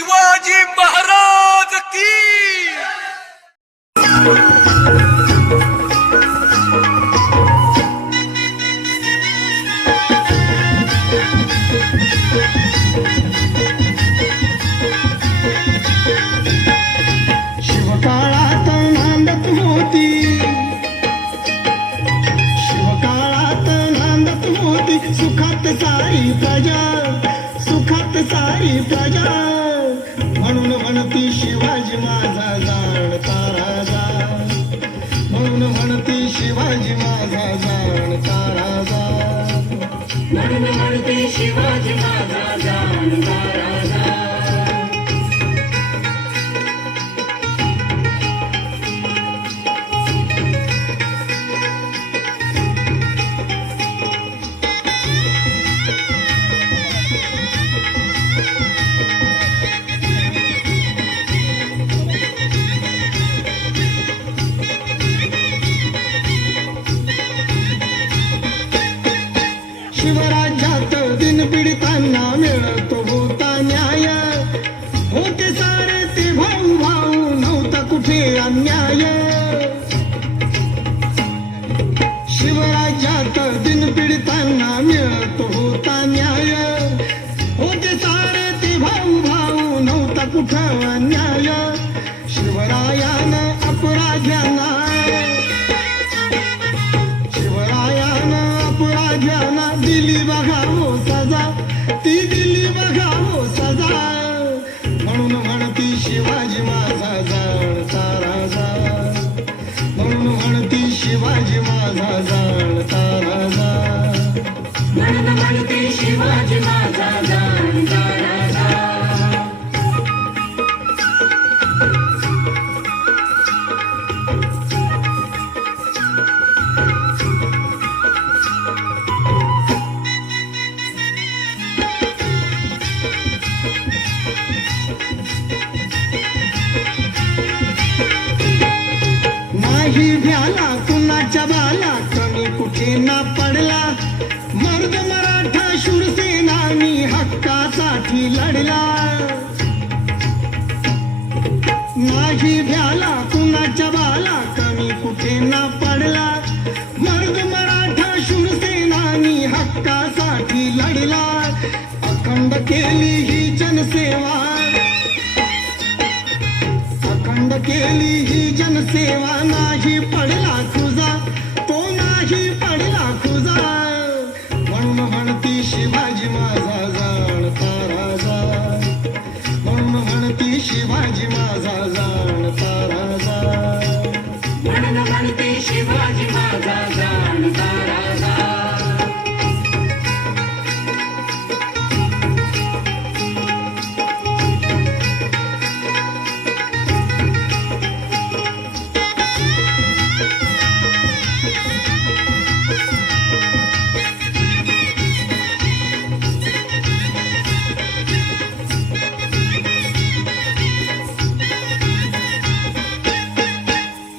शिवाजी महाराज की शिवकाळात नांदत होती, शिवकाळात नांदत होती, सुखात सारी प्रजा, सुखात सारी प्रजा, म्हणून म्हणती शिवाजी माझा जाणता राजा, म्हणून म्हणती शिवाजी माझा जाणता राजा, म्हणून म्हणती शिवाजी माझा जाणता राजा. शिवराज्यात दिन पीडितांना मिळतो होता न्याय, होते सारे ते भाऊ भाऊ, नव्हता कुठे अन्याय. शिवराज्यात दिन पीडितांना मिळतो होता न्याय, होते सारे ते भाऊ भाऊ, नव्हता कुठं अन्याय. शिवरायानं अपराध्यांना, अपराध्यांना दिली बघा हो सजा, ती दिली बघा हो सजा, म्हणून म्हणती शिवाजी माझा जाणता राजा, म्हणून म्हणती शिवाजी माझा जाणता राजा, म्हणून म्हणती शिवाजी माझा जाणता राजा. नाही भ्याला कुणाच्या बाला, कमी कुठे ना पडला, मर्द मराठा शूरसेना मी हक्कासाठी लढला. नाही भ्याला कुणाच्या बाला, कमी कुठे ना पडला, मर्द मराठा शूरसेना मी हक्कासाठी लढला. अखंड केली ही जनसेवा, अखंड केली ही जनसेवा, नाही पडला खुजा, तो नाही पडला खुजा, म्हणून म्हणती शिवाजी माझा जाणता राजा, म्हणून म्हणती शिवाजी माझा जाणता राजा, म्हणून म्हणती शिवाजी माझा जाणता राजा.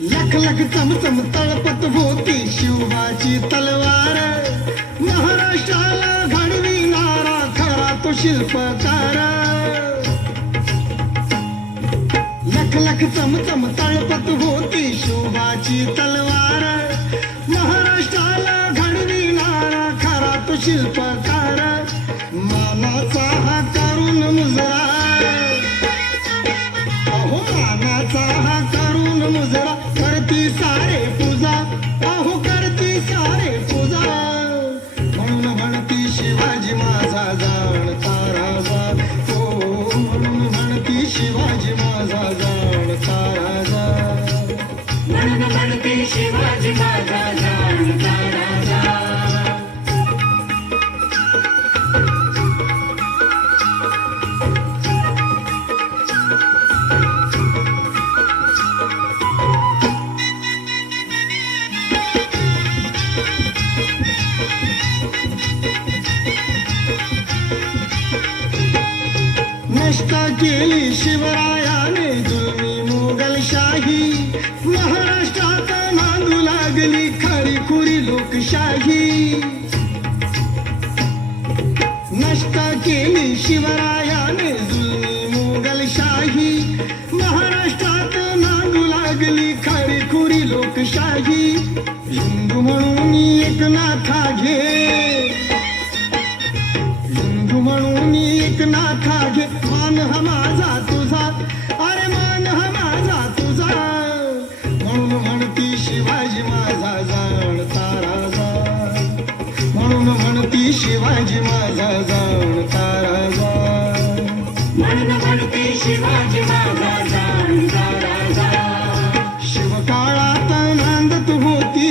लख लख चमचम तळपत होती शिवाची तलवार, महाराष्ट्राला घडविणारा खरा तो शिल्पकार. लख लख चमचम तळपत होती शिवाची तलवार, महाराष्ट्राला घडविणारा खरा तो शिल्पकार. मानाचा हा करून मुजरा, अहो मानाचा हा करून मुजरा, करती सारे पूजा, अहो करती सारे पूजा, म्हणून म्हणती शिवाजी माझा जाणता राजा, हो म्हणून म्हणती शिवाजी माझा जाणता राजा, म्हणून म्हणती शिवाजी माझा जाणता राजा. नष्ट केली शिवरायाने जुलमी मोगलशाही, महाराष्ट्रात नांदू लागली खरी खुरी लोकशाही. नष्ट केली शिवरायाने जुलमी मोगल लोकशाही हिंदू म्हणून एकनाथा घे हिंदू म्हणून एकनाथा घे मान हा माझा तुझा अरे मान हा माझा तुझा म्हणून म्हणती शिवाजी माझा जाणता राजा म्हणून म्हणती शिवाजी माझा जाणता राजा म्हणून म्हणते शिवाजी माझा जाणता राजा शिवकाळात नांदत होती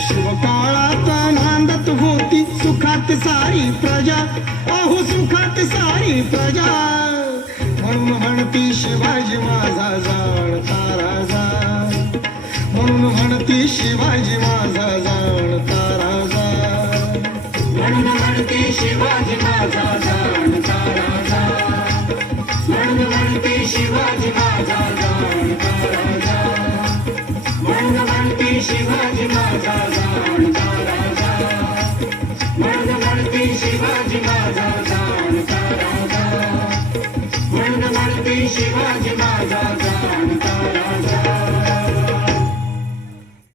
शिवकाळात नांदत होती सुखात सारी प्रजा अहो सुखात सारी प्रजा म्हणून म्हणती शिवाजी माझा जाणता राजा म्हणून म्हणती शिवाजी माझा जाणता राजा म्हणून म्हणते शिवाजी माझा जाणता राजा म्हणून म्हणते शिवाजी माझा जाणता राजा म्हणून म्हणते शिवाजी माझा जाणता राजा म्हणून म्हणते शिवाजी माझा जाणता राजा म्हणून म्हणते शिवाजी माझा जाणता राजा